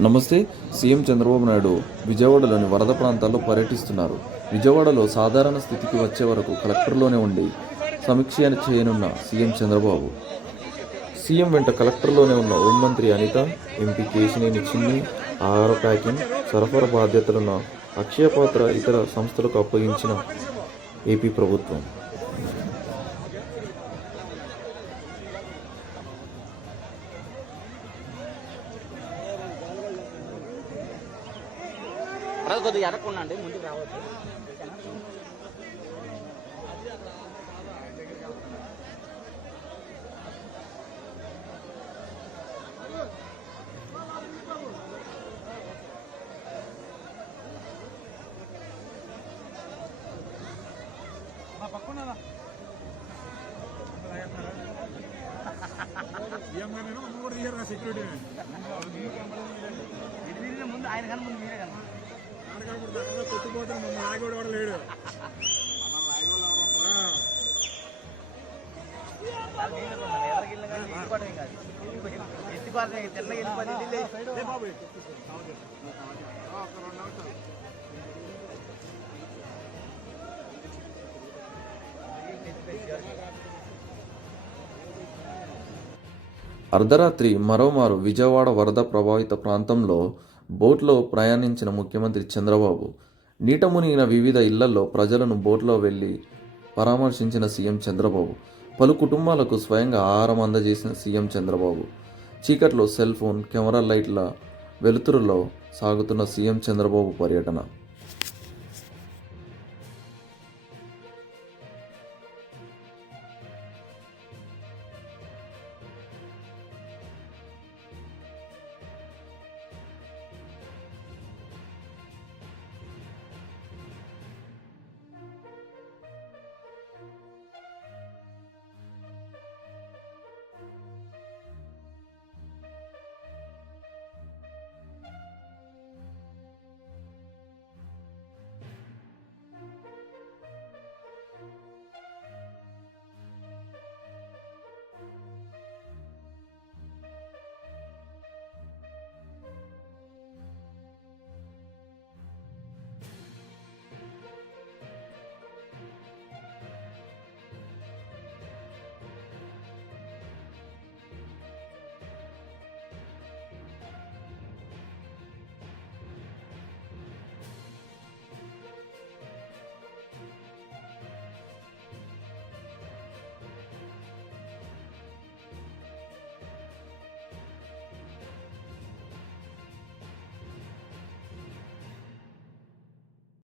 నమస్తే సీఎం చంద్రబాబు నాయుడు విజయవాడలోని వరద ప్రాంతాల్లో పర్యటిస్తున్నారు. విజయవాడలో సాధారణ స్థితికి వచ్చే వరకు కలెక్టర్లోనే ఉండి సమీక్ష చేయనున్న సీఎం చంద్రబాబు. సీఎం వెంట కలెక్టర్లోనే ఉన్న హోంమంత్రి అనిత ఎంపీ కేశినేని చిన్ని ఆహార ప్యాకింగ్ సరఫరా బాధ్యతలను అక్షయ పాత్ర ఇతర సంస్థలకు అప్పగించిన ఏపీ ప్రభుత్వం. బ్రదర్ కొద్దిగా ఎరక్కుండండి ముందుకు రావద్దు. సెక్యూరిటీ ముందు ఆయన కానీ ముందు మీరే కదా. మమ్మల్ని ఆగోడు కూడా లేడు. బాబు అర్ధరాత్రి మరోమారు విజయవాడ వరద ప్రభావిత ప్రాంతంలో బోట్లో ప్రయాణించిన ముఖ్యమంత్రి చంద్రబాబు నీట మునిగిన వివిధ ఇళ్ళలో ప్రజలను బోట్లో వెళ్ళి పరామర్శించిన సీఎం చంద్రబాబు పలు కుటుంబాలకు స్వయంగా ఆహారం అందజేసిన సీఎం చంద్రబాబు చీకట్లో సెల్ ఫోన్ కెమెరా లైట్ల వెలుతురులో సాగుతున్న సీఎం చంద్రబాబు పర్యటన.